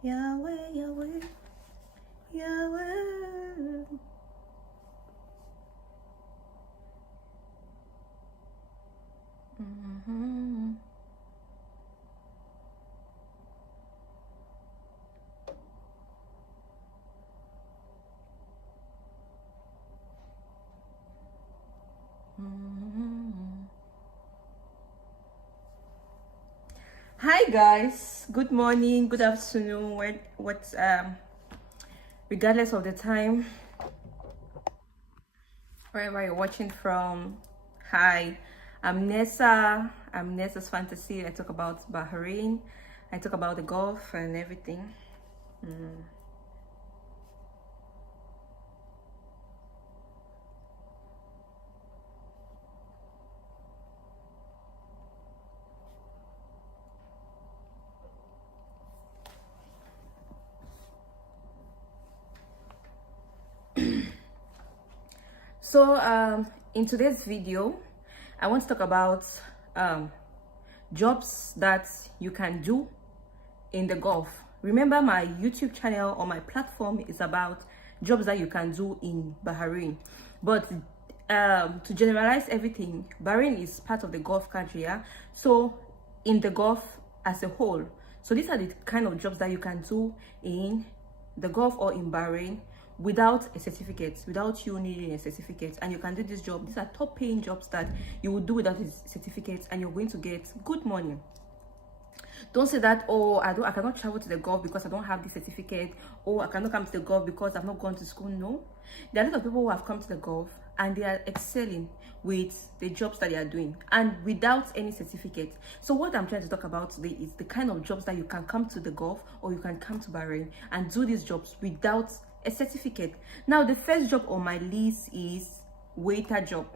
Yahweh, Yahweh, Yahweh. Mm-hmm. Mm-hmm. Hi guys, good morning, good afternoon, regardless of the time, wherever you're watching from. Hi, I'm Nessa's Fantasy. I talk about Bahrain, I talk about the Gulf and everything. So in today's video, I want to talk about um, jobs that you can do in the Gulf. Remember, my YouTube channel or my platform is about jobs that you can do in Bahrain. But to generalize everything, Bahrain is part of the Gulf country, yeah? So in the Gulf as a whole. So these are the kind of jobs that you can do in the Gulf or in Bahrain without a certificate, without you needing a certificate, and you can do this job. These are top paying jobs that you will do without a certificate, and you're going to get good money. Don't say that, oh, I cannot travel to the Gulf because I don't have the certificate, or I cannot come to the Gulf because I've not gone to school. No, there are a lot of people who have come to the Gulf and they are excelling with the jobs that they are doing and without any certificate. So what I'm trying to talk about today is the kind of jobs that you can come to the Gulf or you can come to Bahrain and do these jobs without a certificate. Now, the first job on my list is waiter job.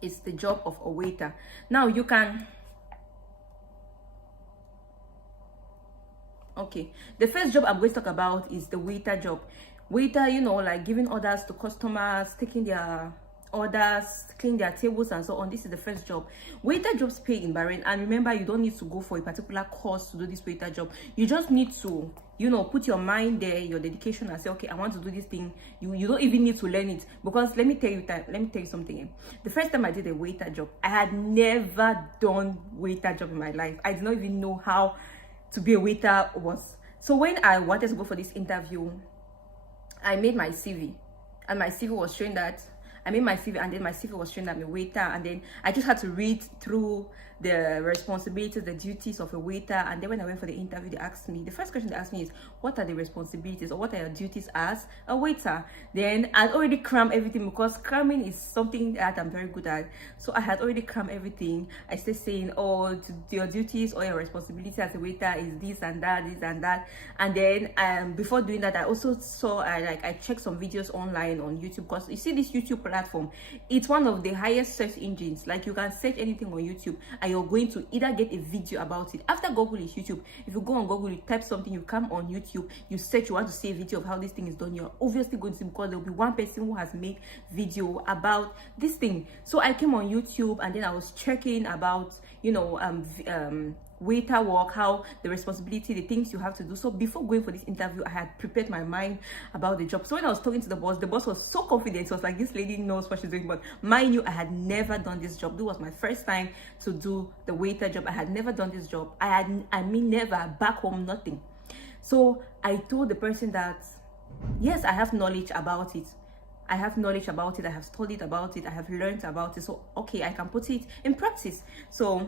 It's the job of a waiter. Now you can, okay, the first job I'm going to talk about is the waiter job. Waiter, you know, like giving orders to customers, taking their orders, clean their tables and so on. This is the first job. Waiter jobs pay in Bahrain, and remember, you don't need to go for a particular course to do this waiter job. You just need to, you know, put your mind there, your dedication, and say, okay, I want to do this thing. You don't even need to learn it, because let me tell you something. The first time I did a waiter job, I had never done waiter job in my life. I did not even know how to be a waiter was. So when I wanted to go for this interview, I made my CV, and my CV was showing that I made my CV, and then my CV was showing that I'm a waiter, and then I just had to read through the responsibilities, the duties of a waiter. And then when I went for the interview, they asked me, the first question they asked me is, what are the responsibilities or what are your duties as a waiter? Then I'd already crammed everything, because cramming is something that I'm very good at. So I had already crammed everything. I started saying, oh, your duties or your responsibility as a waiter is this and that, this and that. And then before doing that, I also saw, I checked some videos online on YouTube, because you see this YouTube platform, it's one of the highest search engines. Like, you can search anything on YouTube and you're going to either get a video about it. After Google is YouTube. If you go on Google, you type something, you come on YouTube, you search, you want to see a video of how this thing is done, you're obviously going to see, because there'll be one person who has made video about this thing. So I came on YouTube, and then I was checking about, you know, waiter work, how the responsibility, the things you have to do. So before going for this interview, I had prepared my mind about the job. So when I was talking to the boss was so confident. He was like, this lady knows what she's doing. But mind you, I had never done this job. This was my first time to do the waiter job. I had never done this job. I mean never, back home, nothing. So I told the person that, yes, I have knowledge about it. I have knowledge about it. I have studied about it. I have learned about it. So, okay, I can put it in practice. So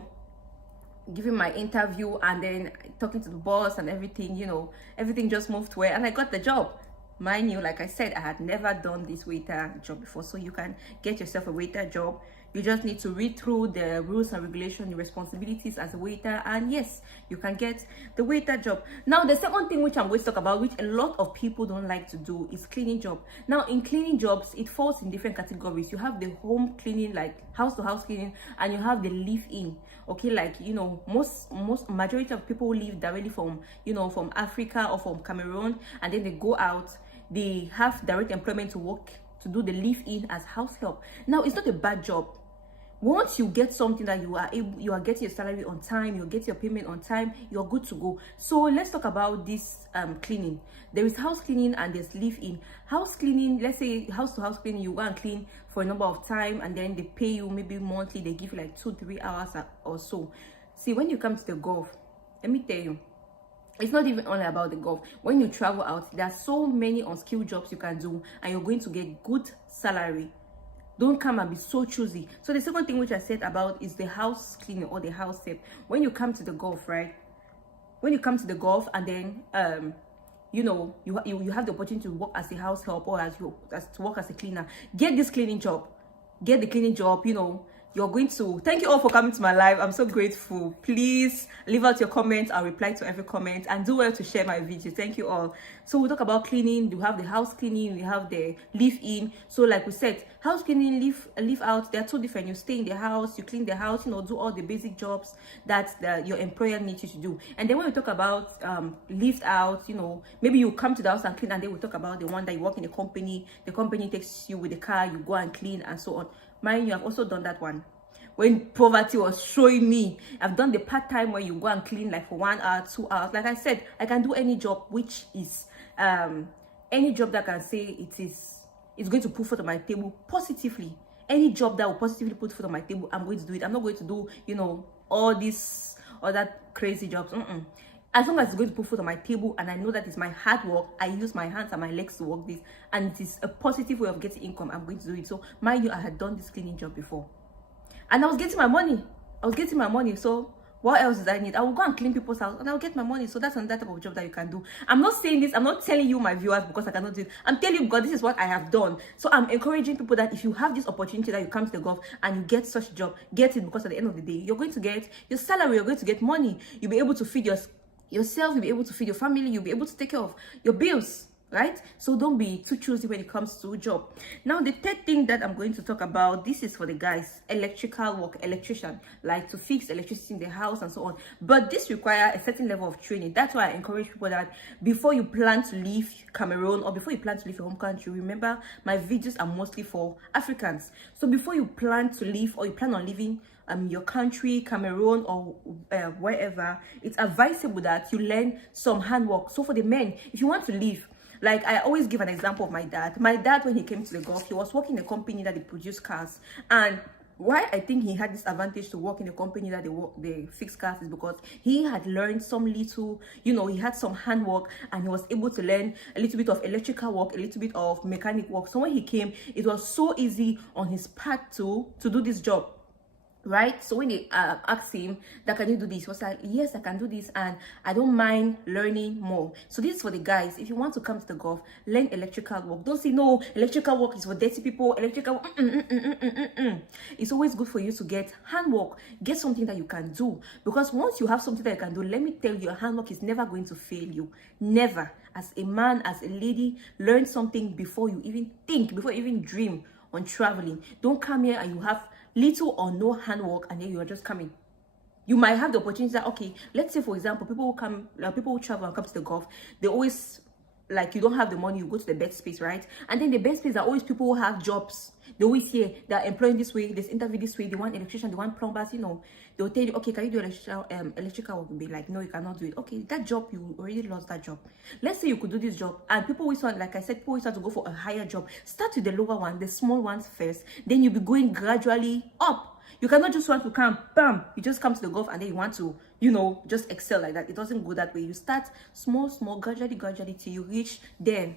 giving my interview and then talking to the boss and everything, you know, everything just moved well, and I got the job. Mind you, like I said, I had never done this waiter job before. So you can get yourself a waiter job. You just need to read through the rules and regulations, the responsibilities as a waiter, and yes, you can get the waiter job. Now, the second thing which I'm going to talk about, which a lot of people don't like to do, is cleaning job. Now, in cleaning jobs, it falls in different categories. You have the home cleaning, like house to house cleaning, and you have the live-in. Okay, like, you know, most majority of people who live directly from, you know, from Africa or from Cameroon, and then they go out, they have direct employment to work, to do the live-in as house help. Now, it's not a bad job. Once you get something that you are getting your salary on time, you get your payment on time, you're good to go. So let's talk about this cleaning. There is house cleaning and there's live-in. House cleaning, let's say house to house cleaning, you go and clean for a number of time, and then they pay you maybe monthly. They give you like 2-3 hours or so. See, when you come to the golf, let me tell you, it's not even only about the golf. When you travel out, there are so many unskilled jobs you can do, and you're going to get good salary. Don't come and be so choosy. So the second thing which I said about is the house cleaning or the house step. When you come to the golf, right? When you come to the golf, and then you know, you have the opportunity to work as a house help, or as to work as a cleaner. Get this cleaning job. Get the cleaning job. You know, you're going to, thank you all for coming to my live. I'm so grateful. Please leave out your comments. I'll reply to every comment, and do well to share my video. Thank you all. So we'll talk about cleaning. You have the house cleaning, we have the live in. So like we said, house cleaning, live out, they're two different. You stay in the house, you clean the house, you know, do all the basic jobs that your employer needs you to do. And then when we talk about live out, you know, maybe you come to the house and clean, and then we talk about the one that you work in a company, the company takes you with the car, you go and clean and so on. Mind you, I've also done that one. When poverty was showing me, I've done the part-time where you go and clean like for 1 hour, 2 hours. Like I said, I can do any job, which is any job that can say it's going to put food on my table positively. Any job that will positively put food on my table, I'm going to do it. I'm not going to do, you know, all this or that crazy jobs. As long as it's going to put food on my table, and I know that it's my hard work, I use my hands and my legs to work this, and it is a positive way of getting income, I'm going to do it. So mind you, I had done this cleaning job before, and I was getting my money. So what else did I need? I will go and clean people's house, and I'll get my money. So that's another type of job that you can do. I'm not saying this, I'm not telling you, my viewers, because I cannot do it. I'm telling you because this is what I have done. So I'm encouraging people that if you have this opportunity that you come to the golf and you get such a job, get it, because at the end of the day, you're going to get your salary, you're going to get money, you'll be able to feed yourself, you'll be able to feed your family, you'll be able to take care of your bills, right? So don't be too choosy when it comes to a job. Now the third thing that I'm going to talk about, this is for the guys, electrical work, electrician, like to fix electricity in the house and so on. But this requires a certain level of training. That's why I encourage people that before you plan to leave Cameroon, or before you plan to leave your home country, remember my videos are mostly for Africans. So before you plan to leave, or you plan on leaving your country, Cameroon, or wherever, it's advisable that you learn some handwork. So for the men, if you want to leave, like I always give an example of my dad. My dad, when he came to the Gulf, he was working in a company that they produce cars. And why I think he had this advantage to work in a company that they fix cars is because he had learned some little, you know, he had some handwork, and he was able to learn a little bit of electrical work, a little bit of mechanic work. So when he came, it was so easy on his part to do this job. Right? So when they asked him that, can you do this, he was like, yes, I can do this, and I don't mind learning more. So this is for the guys. If you want to come to the golf, learn electrical work. Don't say no, electrical work is for dirty people. Electrical It's always good for you to get handwork, get something that you can do, because once you have something that you can do, let me tell you, your handwork is never going to fail you. Never. As a man, as a lady, learn something before you even think, before you even dream on traveling. Don't come here and you have little or no handwork, and then you are just coming. You might have the opportunity that, okay, let's say for example, people who travel and come to the golf, they always, like, you don't have the money, you go to the bed space, right? And then the bed space are always people who have jobs. They always hear they're employing this way, this interview this way, they want electrician, they want plumbers, you know. They'll tell you, okay, can you do electrical work? You'll be like, no, you cannot do it. Okay, that job, you already lost that job. Let's say you could do this job, and people always want, like I said, people always want to go for a higher job. Start with the lower one, the small ones first, then you'll be going gradually up. You cannot just want to come, bam, you just come to the golf and then you want to, you know, just excel like that. It doesn't go that way. You start small, gradually till you reach there.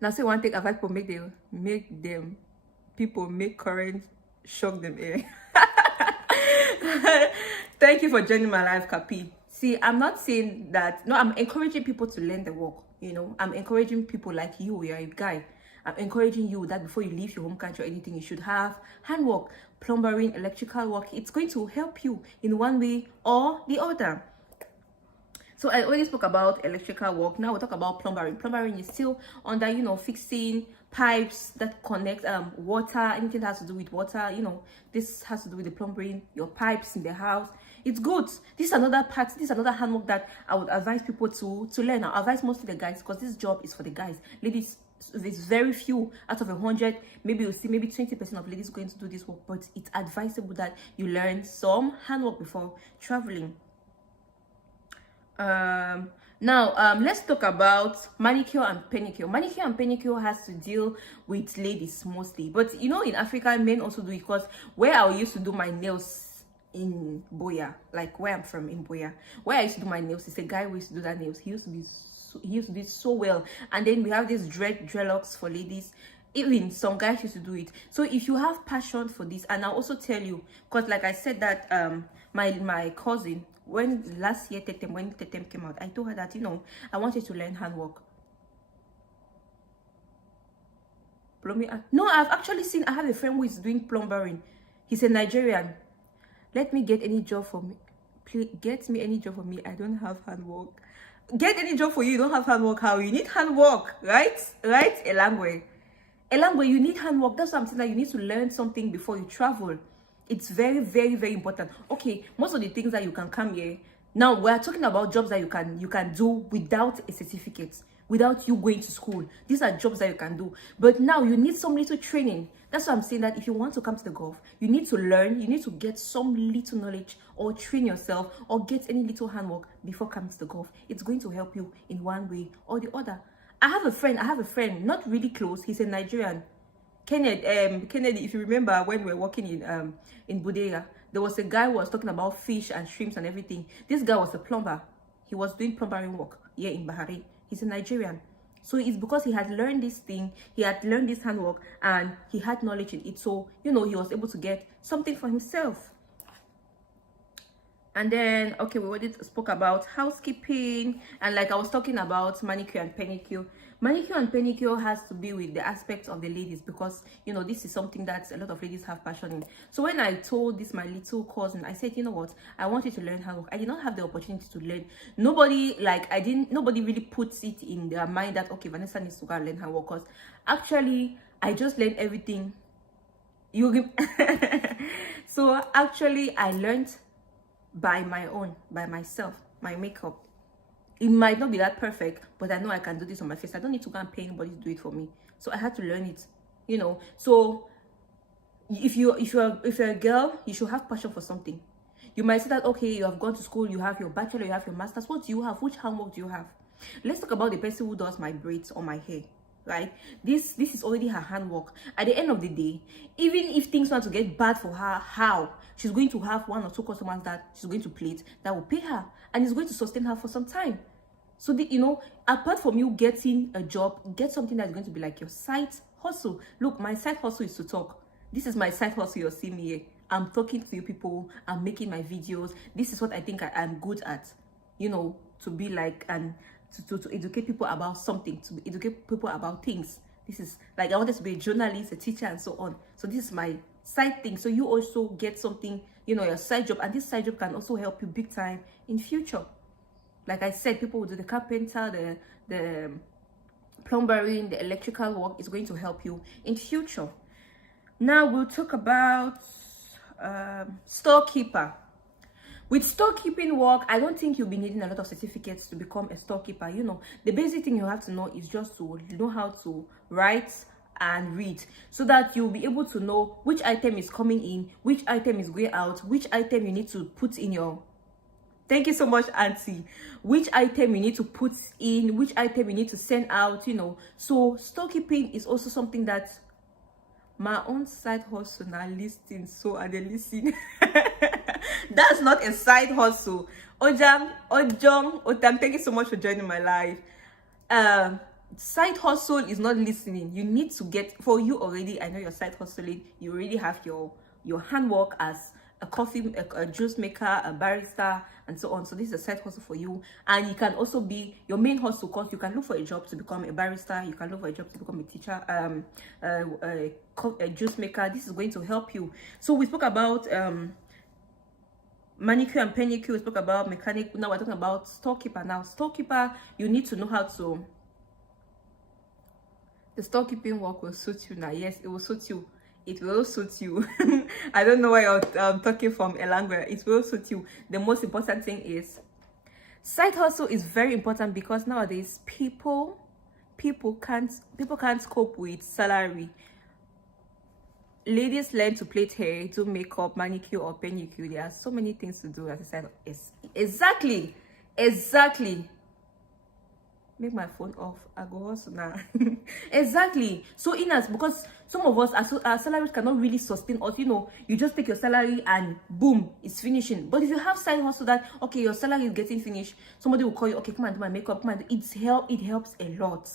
Now say one thing, advice for make them people make current shock them air. Thank you for joining my live, Kapi. See, I'm not saying that, no, I'm encouraging people to learn the work, you know. I'm encouraging people like you're a guy. I'm encouraging you that before you leave your home country or anything, you should have handwork, plumbering, electrical work. It's going to help you in one way or the other. So I already spoke about electrical work. Now we'll talk about plumbering. Plumbering is still under, you know, fixing pipes that connect water, anything that has to do with water, you know. This has to do with the plumbing, your pipes in the house. It's good. This is another part, this is another handwork that I would advise people to learn. I advise mostly the guys, because this job is for the guys. Ladies, it's very few out of 100. Maybe you'll see maybe 20% of ladies going to do this work, but it's advisable that you learn some handwork before traveling. Now let's talk about manicure and pedicure. Manicure and pedicure has to deal with ladies mostly, but you know, in Africa, men also do it, because where I used to do my nails in Buea, like where I'm from in Buea, where I used to do my nails, it's a guy who used to do that nails. He used to do it so well. And then we have this dreadlocks for ladies. Even some guys used to do it. So if you have passion for this, and I'll also tell you, because like I said that my cousin, when last year when Tetem came out, I told her that, you know, I wanted to learn handwork. Plumbing. No, I've actually seen, I have a friend who is doing plumbering. He's a Nigerian. Let me get any job for me. Please get me any job for me. I don't have handwork. Get any job for you. You don't have handwork. How? You need handwork, right? Right? Elangwe, you need handwork. That's what I'm saying, that you need to learn something before you travel. It's very, very, very important. Okay, most of the things that you can come here. Now we're talking about jobs that you can do without a certificate, without you going to school. These are jobs that you can do. But now you need some little training. That's why I'm saying that if you want to come to the Gulf, you need to learn, you need to get some little knowledge, or train yourself, or get any little handwork before coming to the Gulf. It's going to help you in one way or the other. I have a friend, not really close. He's a Nigerian. Kennedy, if you remember when we were working in Buea, there was a guy who was talking about fish and shrimps and everything. This guy was a plumber. He was doing plumbering work here in Bahari. He's a Nigerian. So it's because he had learned this thing, he had learned this handwork, and he had knowledge in it. So, you know, he was able to get something for himself. And then, okay, we already spoke about housekeeping, and like I was talking about manicure and pedicure. Manicure and pedicure has to be with the aspects of the ladies, because, you know, this is something that a lot of ladies have passion in. So when I told this my little cousin, I said, you know what, I want you to learn handwork. I did not have the opportunity to learn. Nobody really puts it in their mind that, okay, Vanessa needs to go and learn handwork, because actually I just learned everything. So actually I learned by myself, my makeup. It might not be that perfect, but I know I can do this on my face. I don't need to go and pay anybody to do it for me. So I had to learn it, you know. So if you're a girl, you should have passion for something. You might say that, okay, you have gone to school, you have your bachelor, you have your master's. What do you have? Which handwork do you have? Let's talk about the person who does my braids or my hair. Right, this is already her handwork. At the end of the day, even if things want to get bad for her, how she's going to have 1 or 2 customers that she's going to plate that will pay her, and it's going to sustain her for some time. So you know, apart from you getting a job, get something that's going to be like your side hustle. Look, my side hustle is to talk. This is my side hustle. You're seeing me here. I'm talking to you people. I'm making my videos. This is what I think I am good at, you know, to be like, and to educate people about something, to educate people about things. This is like, I wanted to be a journalist, a teacher, and so on. So this is my side thing. So you also get something, you know, your side job, and this side job can also help you big time in future. Like I said, people who do the carpenter, the plumbering, the electrical work is going to help you in future. Now we'll talk about storekeeper. With storekeeping work, I don't think you'll be needing a lot of certificates to become a storekeeper. You know, the basic thing you have to know is just to know how to write and read, so that you'll be able to know which item is coming in, which item is going out, which item you need to put in your... Thank you so much, Auntie. Which item you need to put in, which item you need to send out, you know. So storekeeping is also something that my own side hustle now listing. So I dey listen. That's not a side hustle. Ojam, Otam, thank you so much for joining my live. Side hustle is not listening. You need to get, for you already, I know you're side hustling. You already have your handwork as a coffee, a juice maker, a barista, and so on. So this is a side hustle for you. And you can also be your main hustle, because you can look for a job to become a barista. You can look for a job to become a teacher, a juice maker. This is going to help you. So we spoke about manicure and pedicure. We spoke about mechanic. Now we're talking about storekeeper. Now storekeeper, you need to know how to... The storekeeping work will suit you now. Yes, it will suit you. It will suit you. I don't know why you're talking from a language. It will suit you. The most important thing is side hustle is very important, because nowadays people people can't cope with salary. Ladies learn to plait hair, do makeup, manicure or pedicure. There are so many things to do as I said. Exactly. Make my phone off. I go hustle now. Exactly. So in us, because some of us, our salaries cannot really sustain us. You know, you just take your salary and boom, it's finishing. But if you have side hustle that, okay, your salary is getting finished, somebody will call you, okay, come and do my makeup, come and do it helps a lot.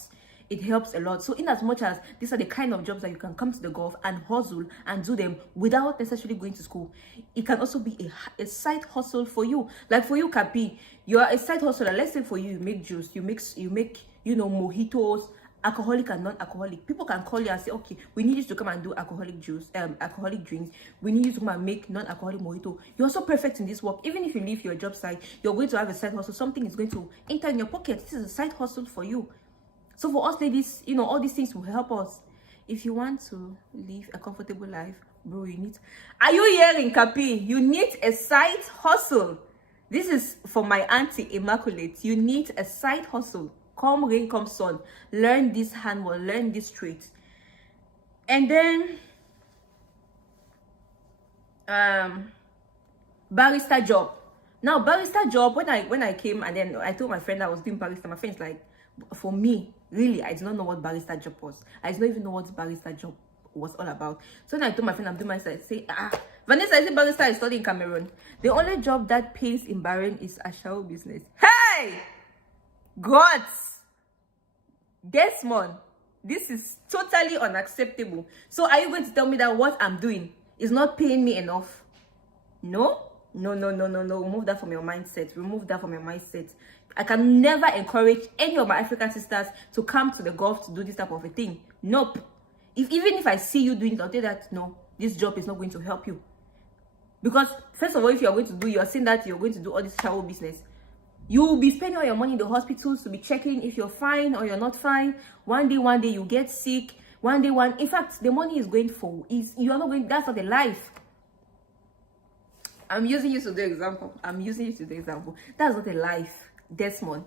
It helps a lot. So in as much as these are the kind of jobs that you can come to the Gulf and hustle and do them without necessarily going to school, it can also be a side hustle for you. Like for you, Kapi, you are a side hustler. Let's say for you, you make juice, you make you know, mojitos, alcoholic and non-alcoholic. People can call you and say, okay, we need you to come and do alcoholic juice, alcoholic drinks. We need you to come and make non-alcoholic mojito. You're so perfect in this work. Even if you leave your job site, you're going to have a side hustle. Something is going to enter in your pocket. This is a side hustle for you. So for us ladies, you know, all these things will help us. If you want to live a comfortable life, bro, you need... Are you hearing, Kapi? You need a side hustle. This is for my auntie Immaculate. You need a side hustle. Come rain, come sun. Learn this handwork, learn this trade. And then... barista job. Now, barista job, when I came and then I told my friend I was doing barista, my friend's like, for me, really, I did not know what barista job was. I did not even know what barista job was all about. So when I told my friend I'm doing myself, I say, Vanessa, I say barista, I study in Cameroon. The only job that pays in Bahrain is ashawo business. Hey! Gods! Desmond, this is totally unacceptable. So are you going to tell me that what I'm doing is not paying me enough? No. Remove that from your mindset. I can never encourage any of my African sisters to come to the Gulf to do this type of a thing. Nope. Even if I see you doing it, I'll tell that no, this job is not going to help you. Because first of all, if you're going to do, you're saying that you're going to do all this travel business, you will be spending all your money in the hospitals to be checking if you're fine or you're not fine. One day you get sick. In fact, the money is going for, you are not going, that's not a life. I'm using you to the example. That's not a life. Desmond,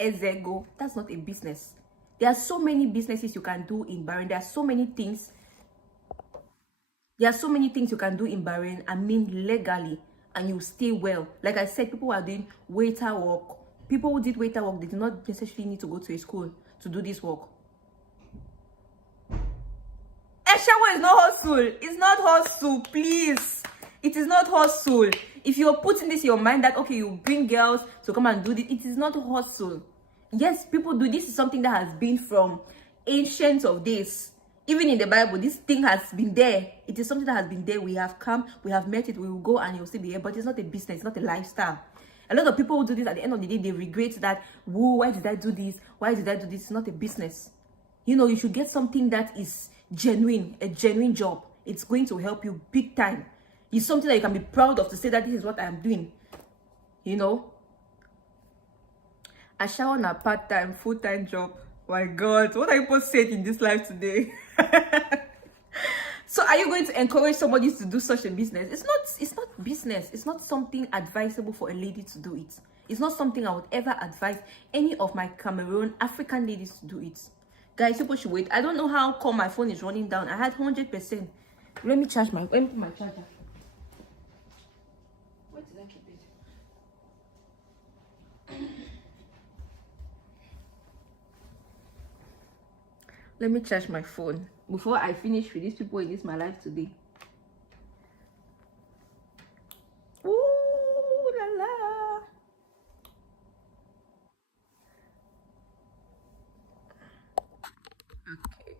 Ezego, that's not a business. There are so many businesses you can do in Bahrain. There are so many things you can do in Bahrain, I mean legally, and you stay well. Like I said, people are doing waiter work. People who did waiter work, they do not necessarily need to go to a school to do this work. Ashawo is not hustle. It's not hustle, please. It is not hustle. If you're putting this in your mind that, okay, you bring girls to come and do this, it is not hustle. Yes, people do. This is something that has been from ancient of days. Even in the Bible, this thing has been there. It is something that has been there. We have come, we have met it, we will go and you'll still be here. But it's not a business, it's not a lifestyle. A lot of people who do this, at the end of the day, they regret that, whoa, why did I do this? Why did I do this? It's not a business. You know, you should get something that is genuine, a genuine job. It's going to help you big time. It's something that you can be proud of to say that this is what I am doing. You know? I shower on a part-time, full-time job. My God, what are people saying in this life today? So are you going to encourage somebody to do such a business? It's not business. It's not something advisable for a lady to do it. It's not something I would ever advise any of my Cameroon African ladies to do it. Guys, people should wait. I don't know how come my phone is running down. I had 100%. Let me put my charger. Where did I keep it? Let me charge my phone before I finish with these people in this my life today. Ooh la la. Okay.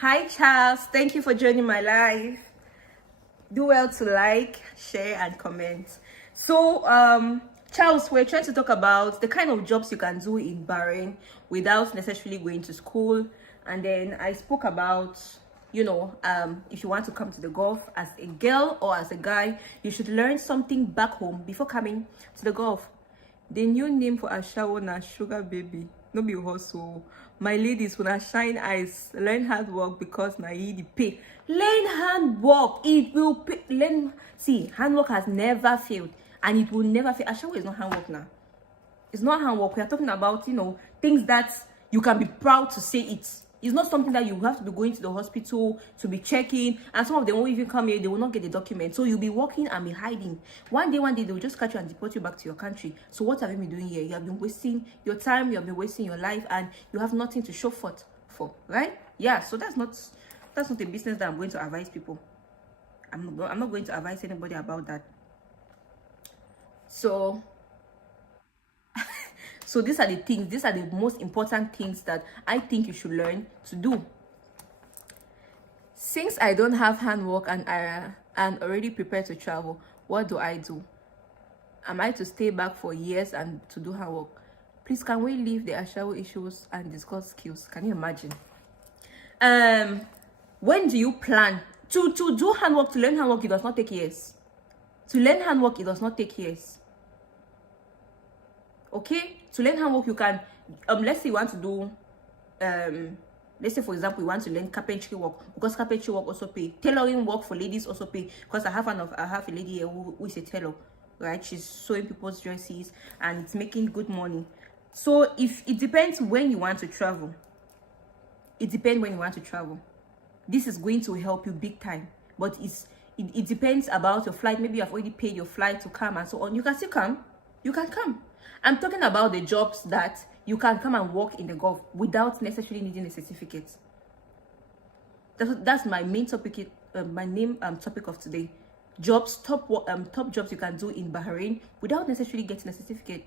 Hi Charles, thank you for joining my live. Do well to like, share and comment. So Charles, we're trying to talk about the kind of jobs you can do in Bahrain without necessarily going to school. And then I spoke about, you know, if you want to come to the Gulf as a girl or as a guy, you should learn something back home before coming to the Gulf. The new name for Ashawo na Sugar Baby. no be hustle. My ladies, when I shine eyes, learn hard work, because na the pay. Learn handwork, it will pay. Learn, see, handwork has never failed, and it will never fail. Ashawo is not handwork now. It's not handwork. We are talking about, you know, things that you can be proud to say it. It's not something that you have to be going to the hospital to be checking, and some of them won't even come here. They will not get the document, so you'll be working and be hiding. One day they will just catch you and deport you back to your country. So what have you been doing here? You have been wasting your time, you have been wasting your life, and you have nothing to show forth for, right? Yeah. So that's not a business that I'm going to advise people. I'm not going to advise anybody about that. So these are the things, these are the most important things that I think you should learn to do. Since I don't have handwork and I am already prepared to travel, what do I do? Am I to stay back for years and to do handwork? Please, can we leave the Ashawo issues and discuss skills? Can you imagine? When do you plan to do handwork? To learn handwork, it does not take years. To learn handwork, it does not take years. Okay, to learn handwork, you can let's say you want to do let's say, for example, you want to learn carpentry work, because carpentry work also pay. Tailoring work for ladies also pay, because I have a lady here who is a tailor, right? She's sewing people's dresses and it's making good money. So if it depends when you want to travel, this is going to help you big time. But it depends about your flight. Maybe you have already paid your flight to come and so on. You can still come. You can come. I'm talking about the jobs that you can come and work in the Gulf without necessarily needing a certificate. That's my main topic. Topic of today. Jobs, top jobs you can do in Bahrain without necessarily getting a certificate.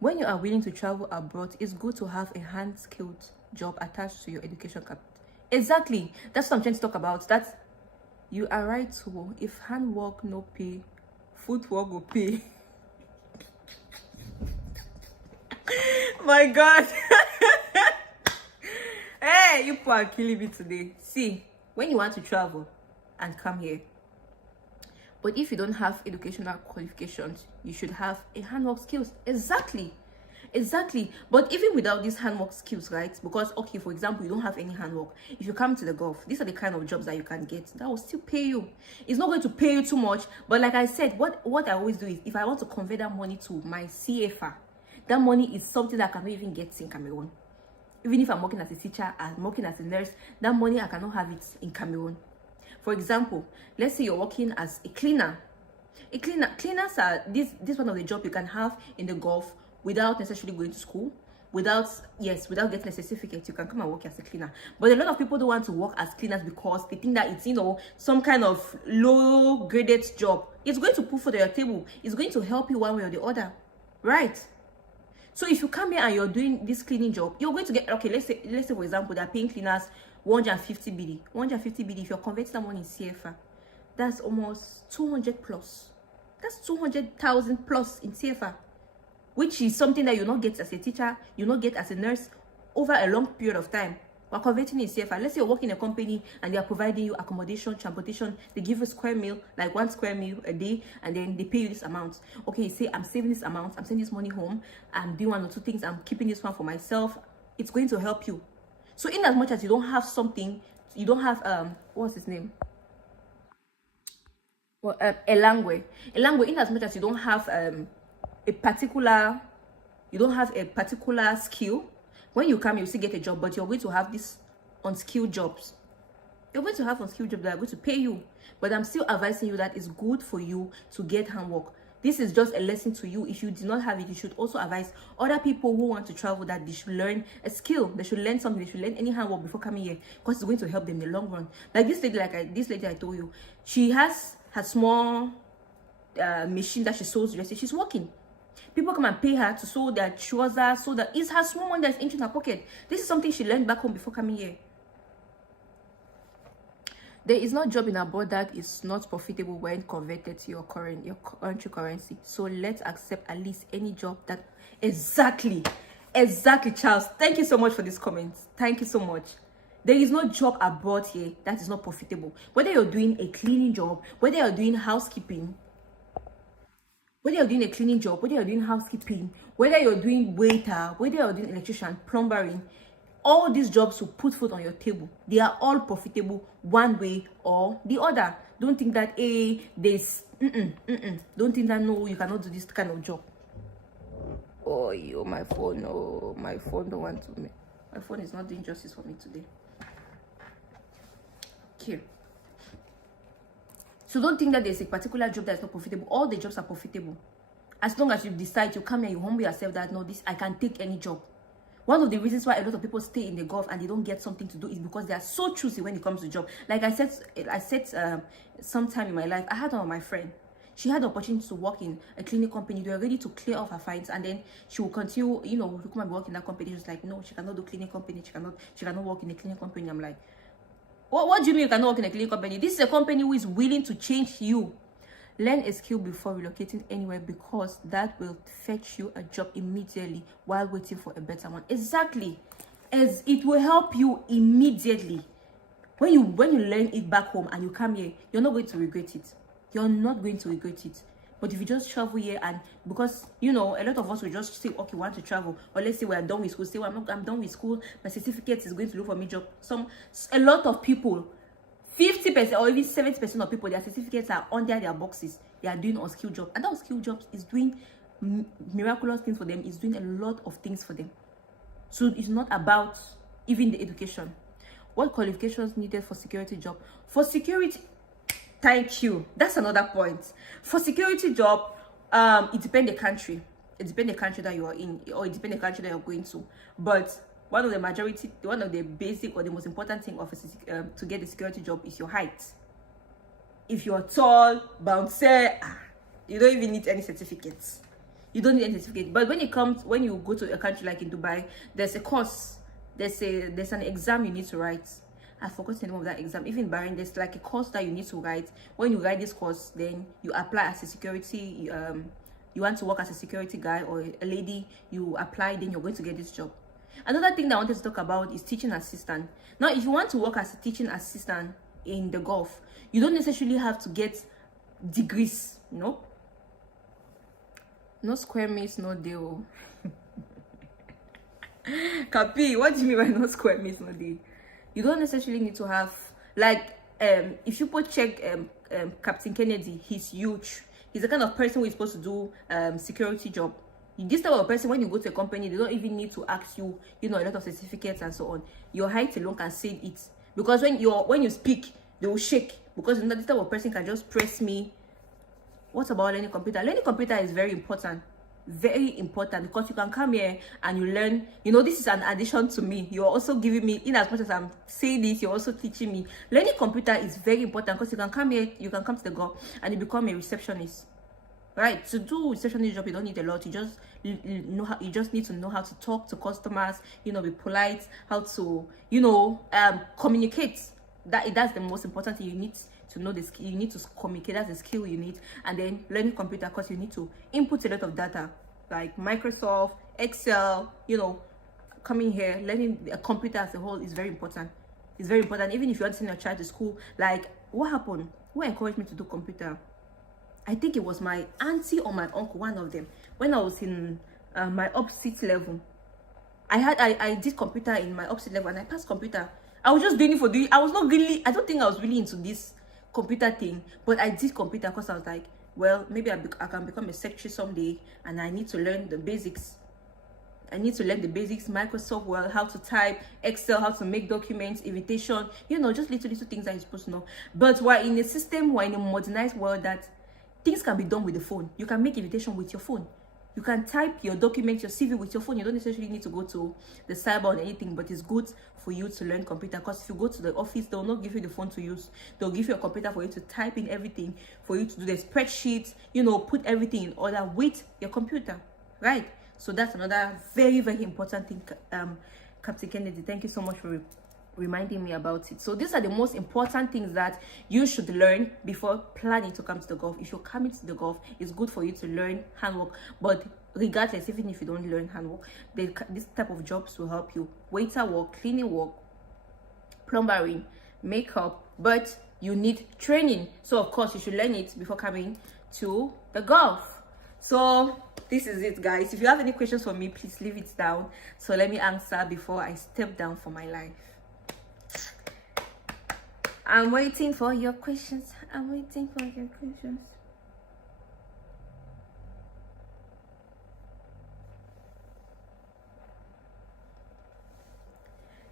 When you are willing to travel abroad, it's good to have a hand-skilled job attached to your education capital. Exactly. That's what I'm trying to talk about. That you are right. So if handwork no pay, footwork will pay. My God. Hey, you people are killing me today. See, when you want to travel and come here, but if you don't have educational qualifications, you should have a handwork skills. Exactly. But even without these handwork skills, right? Because, okay, for example, you don't have any handwork. If you come to the Gulf, these are the kind of jobs that you can get that will still pay you. It's not going to pay you too much, but like I said, what I always do is, if I want to convert that money to my CFA, that money is something that I cannot even get in Cameroon. Even if I'm working as a teacher, I'm working as a nurse, that money I cannot have it in Cameroon. For example, let's say you're working as a cleaner. Cleaners are this one of the job you can have in the Gulf without necessarily going to school, without getting a certificate. You can come and work as a cleaner. But a lot of people don't want to work as cleaners because they think that it's, you know, some kind of low graded job. It's going to put food on your table. It's going to help you one way or the other, right? So if you come here and you're doing this cleaning job, you're going to get, okay, let's say for example, they're paying cleaners 150 BD. 150 BD, if you're converting someone in CFA, that's almost 200 plus. That's 200,000 plus in CFA, which is something that you not get as a teacher, you not get as a nurse over a long period of time. We're converting in CFA. Let's say you're working in a company and they are providing you accommodation, transportation. They give you a square meal, like 1 square meal a day, and then they pay you this amount. Okay, you say, I'm saving this amount, I'm sending this money home, I'm doing 1 or 2 things, I'm keeping this one for myself. It's going to help you. So in as much as you don't have something, you don't have, what's his name? Well, Elangwe, in as much as you don't have a particular skill, when you come, you still get a job, but you're going to have this unskilled jobs. You're going to have unskilled jobs that are going to pay you. But I'm still advising you that it's good for you to get handwork. This is just a lesson to you. If you do not have it, you should also advise other people who want to travel that they should learn a skill. They should learn something. They should learn any handwork before coming here, because it's going to help them in the long run. Like this lady, this lady I told you, she has her small machine that she sews dresses. She's working. People come and pay her to sew their trousers, so that it's her small one that's in her pocket. This is something she learned back home before coming here. There is no job in abroad that is not profitable when converted to your country currency. So let's accept at least any job that exactly, Charles. Thank you so much for this comment. Thank you so much. There is no job abroad here that is not profitable. Whether you're doing a cleaning job, whether you're doing housekeeping, Whether you're doing a cleaning job, whether you're doing housekeeping, whether you're doing waiter, whether you're doing electrician, plumbering, all these jobs will put food on your table. They are all profitable one way or the other. Don't think that there's don't think that no, you cannot do this kind of job. Oh, yo, my phone. Oh, my phone don't want to me. My phone is not doing justice for me today. Okay. So don't think that there's a particular job that's not profitable. All the jobs are profitable. As long as you decide to come here, you humble yourself that no, this I can take any job. One of the reasons why a lot of people stay in the Gulf and they don't get something to do is because they are so choosy when it comes to job. Like I said sometime in my life, I had one of my friend. She had the opportunity to work in a cleaning company. They were ready to clear off her fines, and then she will continue, to come and work in that company. She was like, no, she cannot do cleaning company. She cannot work in a cleaning company. I'm like, what do you mean you cannot work in a cleaning company? This is a company who is willing to change you. Learn a skill before relocating anywhere, because that will fetch you a job immediately while waiting for a better one. Exactly. As it will help you immediately. When you learn it back home and you come here, you're not going to regret it. You're not going to regret it. But if you just travel here, and because a lot of us will just say, okay, we want to travel, or let's say we are done with school, say, well, I'm done with school, my certificate is going to look for me job. A lot of people, 50% or even 70% of people, their certificates are under their boxes. They are doing unskilled jobs, and that unskilled jobs is doing miraculous things for them. It's doing a lot of things for them. So it's not about even the education. What qualifications needed for security job? For security, thank you. That's another point. For security job, it depends the country. It depends the country that you are in, or it depends the country that you're going to. But one of the basic or the most important thing of to get a security job is your height. If you're tall, bouncer, you don't even need any certificates. You don't need any certificate. But when you go to a country like in Dubai, there's a course. There's an exam you need to write. I forgot the name of that exam. Even in Bahrain, there's like a course that you need to write. When you write this course, then you apply as a security. You want to work as a security guy or a lady. You apply, then you're going to get this job. Another thing that I wanted to talk about is teaching assistant. Now, if you want to work as a teaching assistant in the Gulf, you don't necessarily have to get degrees. No square means no deal. Capi, what do you mean by no square means no deal? You don't necessarily need to have, like, if you check Captain Kennedy, he's huge. He's the kind of person who is supposed to do security job. This type of person, when you go to a company, they don't even need to ask you, a lot of certificates and so on. Your height alone can say it. Because when you speak, they will shake. Because this type of person can just press me. What about learning computer? Learning computer is very important. Very important, because you can come here and you learn. This is an addition to me. You're also giving me, in as much as I'm saying this, you're also teaching me. Learning computer is very important, because you can come here, you can come to the Gulf and you become a receptionist. Right? To do receptionist job, you don't need a lot. You just need to know how to talk to customers, be polite, how to, communicate. That's the most important thing. You need to know the skill. You need to communicate. That's the skill you need. And then learning computer, because you need to input a lot of data, like Microsoft, Excel. Coming here, learning a computer as a whole is very important. It's very important. Even if you want to send your child to school, like, what happened? Who encouraged me to do computer? I think it was my auntie or my uncle, one of them. When I was in my opposite level, I did computer in my opposite level, and I passed computer. I was just doing it for doing. I don't think I was really into this computer thing, but I did computer because I was like, well, maybe I can become a secretary someday, and I need to learn the basics. Microsoft Word, how to type, Excel, how to make documents, invitation, just little things that you're supposed to know. But we're in a modernized world that things can be done with the phone. You can make invitation with your phone. You can type your document, your CV with your phone. You don't necessarily need to go to the cyber or anything, but it's good for you to learn computer, because if you go to the office, they'll not give you the phone to use. They'll give you a computer for you to type in everything, for you to do the spreadsheets, put everything in order with your computer, right? So that's another very, very important thing. Captain Kennedy, thank you so much for reminding me about it. So these are the most important things that you should learn before planning to come to the Gulf. If you're coming to the Gulf, it's good for you to learn handwork. But regardless, even if you don't learn handwork, this type of jobs will help you. Waiter work, cleaning work, plumbing, makeup, but you need training. So of course you should learn it before coming to the Gulf. So this is it, guys. If you have any questions for me, please leave it down, so let me answer before I step down for my life. I'm waiting for your questions. I'm waiting for your questions.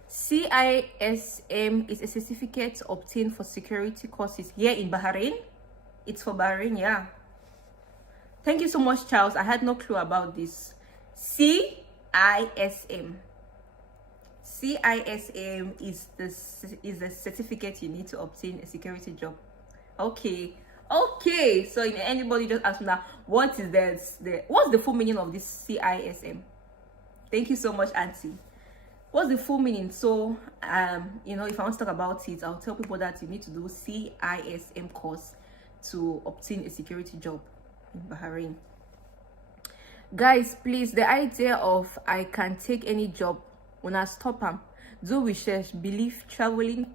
CISM is a certificate obtained for security courses here in Bahrain. It's for Bahrain, yeah. Thank you so much, Charles. I had no clue about this. CISM. CISM is the certificate you need to obtain a security job. Okay. So anybody just ask me now, what is what's the full meaning of this CISM? Thank you so much, Auntie. What's the full meaning? So if I want to talk about it, I'll tell people that you need to do CISM course to obtain a security job in Bahrain. Guys, please, the idea of I can take any job when I stop them, do research, believe traveling.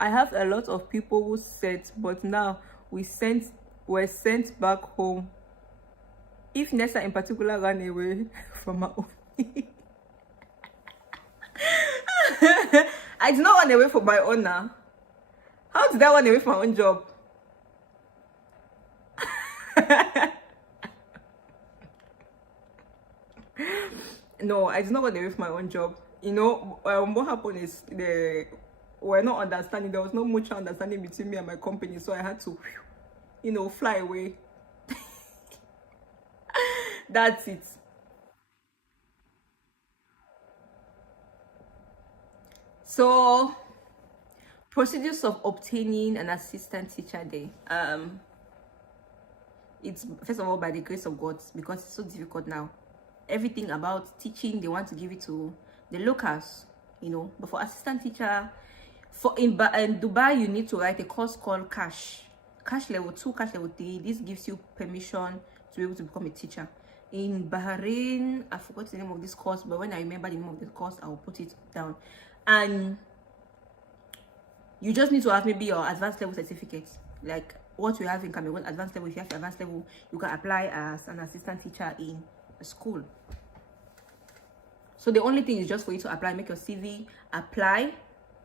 I have a lot of people who said, but now we're sent back home. If Nessa in particular ran away from my own. I did not run away from my own now. How did I run away from my own job? No, I did not run away from my own job. What happened is we're not understanding. There was no mutual understanding between me and my company, so I had to, fly away. That's it. So, procedures of obtaining an assistant teacher day. It's first of all by the grace of God, because it's so difficult now. Everything about teaching, they want to give it to the locals, But for assistant teacher, in Dubai, you need to write a course called cash level 2, cash level 3. This gives you permission to be able to become a teacher. In Bahrain, I forgot the name of this course, but when I remember the name of the course, I will put it down. And you just need to have maybe your advanced level certificate, like what we have in Cameroon, advanced level. If you have your advanced level, you can apply as an assistant teacher in a school. So the only thing is just for you to apply, make your CV, apply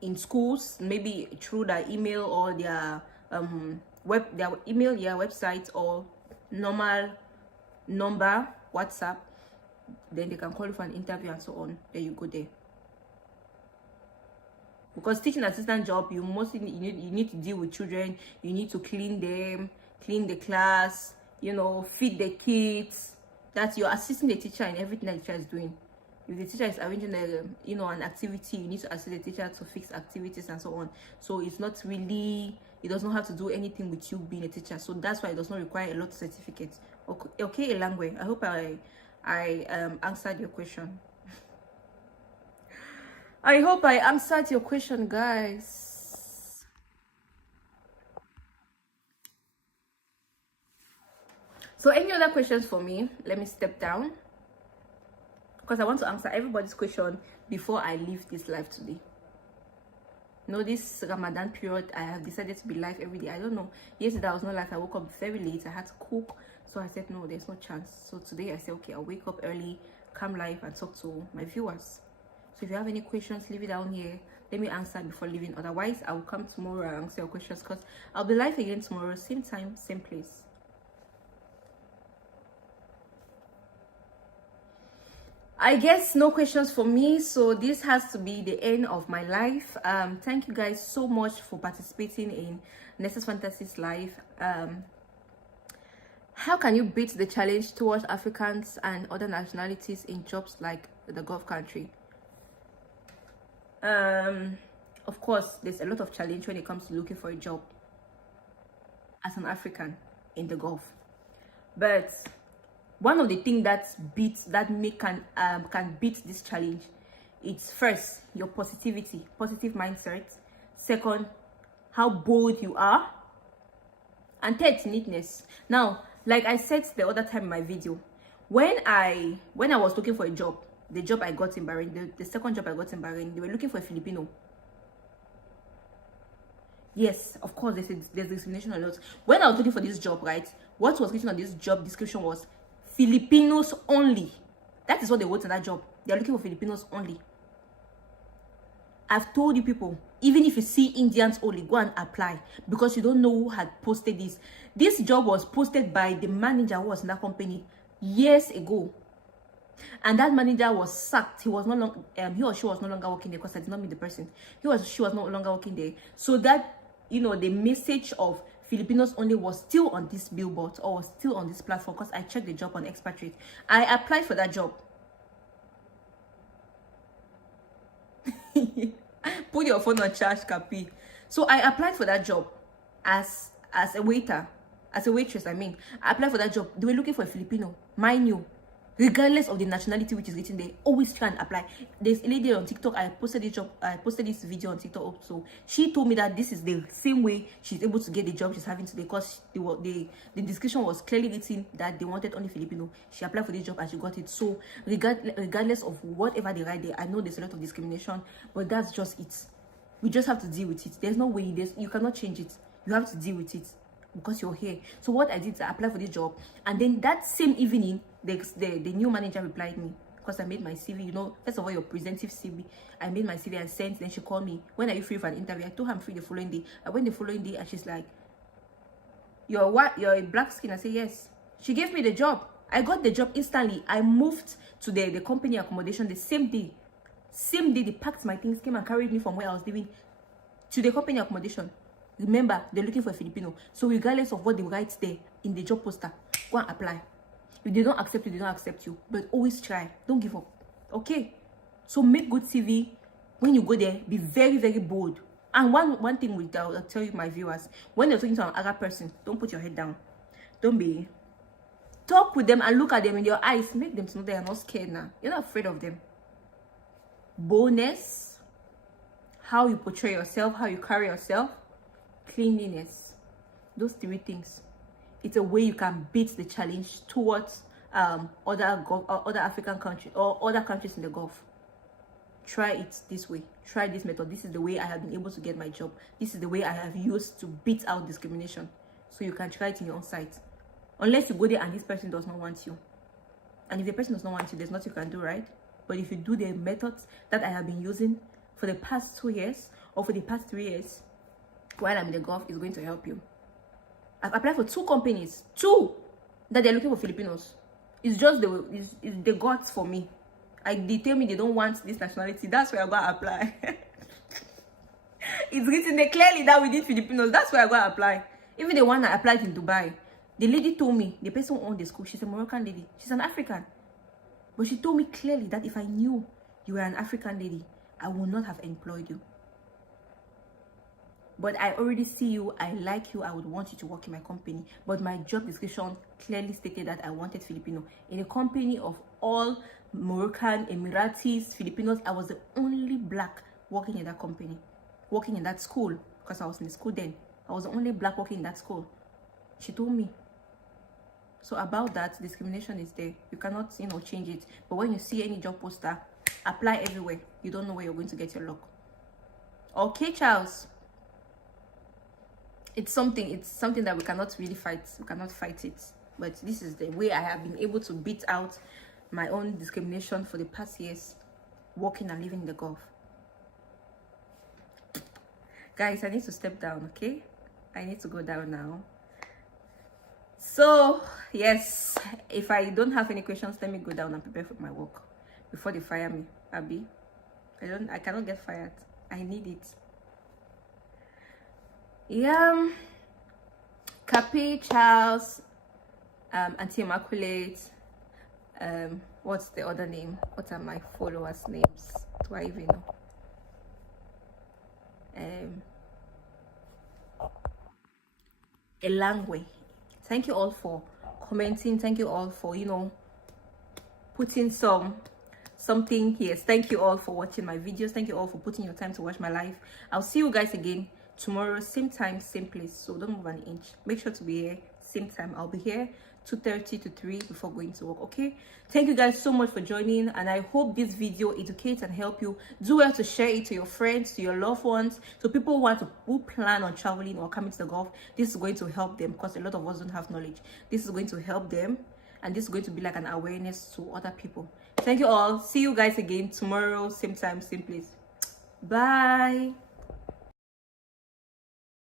in schools, maybe through their email or their website, or normal number, WhatsApp. Then they can call you for an interview and so on. Then you go there. Because teaching assistant job, you mostly need to deal with children. You need to clean them, clean the class, feed the kids. That you're assisting the teacher in everything that the teacher is doing. If the teacher is arranging an activity, you need to assist the teacher to fix activities and so on. So it does not have to do anything with you being a teacher. So that's why it does not require a lot of certificates. Okay, language. I hope I answered your question. I hope I answered your question, guys. So any other questions for me? Let me step down, because I want to answer everybody's question before I leave this live today. This Ramadan period, I have decided to be live every day. I don't know. Yesterday I was not live. I woke up very late. I had to cook. So I said, no, there's no chance. So today I said, okay, I'll wake up early, come live and talk to my viewers. So if you have any questions, leave it down here. Let me answer before leaving. Otherwise, I will come tomorrow and answer your questions, because I'll be live again tomorrow, same time, same place. I guess no questions for me, so this has to be the end of my life. Thank you guys so much for participating in Nessa's Fantasies live. How can you beat the challenge towards Africans and other nationalities in jobs like the Gulf country? Of course, there's a lot of challenge when it comes to looking for a job as an African in the Gulf, but one of the things can beat this challenge, it's first your positive mindset, second, how bold you are, and third, neatness. Now, like I said the other time in my video, when I was looking for a job, the job I got in Bahrain, the second job I got in Bahrain, they were looking for a Filipino. Yes, of course, there's discrimination a lot. When I was looking for this job, right, What was written on this job description was Filipinos only. That is what they wrote in that job. They are looking for Filipinos only. I've told you people, even if you see Indians only, go and apply, because you don't know who had posted this. This job was posted by the manager who was in that company years ago, and that manager was sacked. He was no longer he or she was no longer working there, because I did not meet the person. She was no longer working there. So that, you know, the message of Filipinos only was still on this billboard, or was still on this platform, because I checked the job on Expatriate. I applied for that job. Put your phone on charge, Capi. So I applied for that job as a waiter, as a waitress. I mean, I applied for that job. They were looking for a Filipino, mind you, regardless of the nationality which is written there. Always try and apply. There's a lady on TikTok. I posted this video on TikTok also. She told me that this is the same way she's able to get the job she's having today, because the description was clearly written that they wanted only Filipino. She applied for this job and she got it. So regardless of whatever they write there, I know there's a lot of discrimination, but that's just it. We just have to deal with it. There's no way. You cannot change it. You have to deal with it, because you're here. So what I did, I applied for this job, and then that same evening, the new manager replied me, because I made my CV. You know, first of all, your presentive CV. I made my CV and sent. Then she called me, when are you free for an interview? I told her I'm free the following day. I went the following day, and she's like, you're what? You're a black skin? I said yes. She gave me the job. I got the job instantly. I moved to the company accommodation the same day. Same day, they packed my things, came and carried me from where I was living to the company accommodation. Remember, they're looking for a Filipino. So regardless of what they write there in the job poster, go and apply. If they don't accept you, they don't accept you. But always try. Don't give up. Okay? So make good CV. When you go there, be very, very bold. And one thing I'll tell you, my viewers, when you're talking to an other person, don't put your head down. Don't be. Talk with them and look at them in your eyes. Make them to know they are not scared now. You're not afraid of them. Boldness, how you portray yourself, how you carry yourself, cleanliness. Those three things. It's a way you can beat the challenge towards other African countries or other countries in the Gulf. Try it this way. Try this method. This is the way I have been able to get my job. This is the way I have used to beat out discrimination. So you can try it in your own site. Unless you go there and this person does not want you. And if the person does not want you, there's nothing you can do, right? But if you do the methods that I have been using for the past 2 years or for the past 3 years while I'm in the Gulf, it's going to help you. I've applied for 2 companies, 2, that they're looking for Filipinos. It's just the gods for me. They tell me they don't want this nationality. That's where I go and apply. It's written there clearly that we need Filipinos. That's where I go and apply. Even the one I applied in Dubai, the lady told me, the person who owned the school, she's a Moroccan lady. She's an African. But she told me clearly that if I knew you were an African lady, I would not have employed you. But I already see you, I like you, I would want you to work in my company. But my job description clearly stated that I wanted Filipino. In a company of all Moroccan, Emiratis, Filipinos, I was the only black working in that company. Working in that school, because I was in the school then. I was the only black working in that school. She told me. So about that, discrimination is there. You cannot, change it. But when you see any job poster, apply everywhere. You don't know where you're going to get your luck. Okay, Charles. It's something that we cannot really fight. We cannot fight it. But this is the way I have been able to beat out my own discrimination for the past years, working and living in the Gulf. Guys, I need to step down, okay? I need to go down now. So yes, if I don't have any questions, let me go down and prepare for my work before they fire me. Abby, I cannot get fired. I need it. Yeah. Cappy, Charles, Auntie Immaculate, what's the other name? What are my followers' names? Do I even know? Elangwe. Thank you all for commenting. Thank you all for putting something here. Thank you all for watching my videos. Thank you all for putting your time to watch my live. I'll see you guys again tomorrow, same time, same place. So don't move an inch. Make sure to be here same time. I'll be here 2:30 to 3 before going to work. Okay, thank you guys so much for joining, and I hope this video educates and help you. Do well to share it to your friends, to your loved ones, so people who plan on traveling or coming to the Gulf. This is going to help them, because a lot of us don't have knowledge. This is going to help them, and this is going to be like an awareness to other people. Thank you all. See you guys again tomorrow, same time, same place. Bye.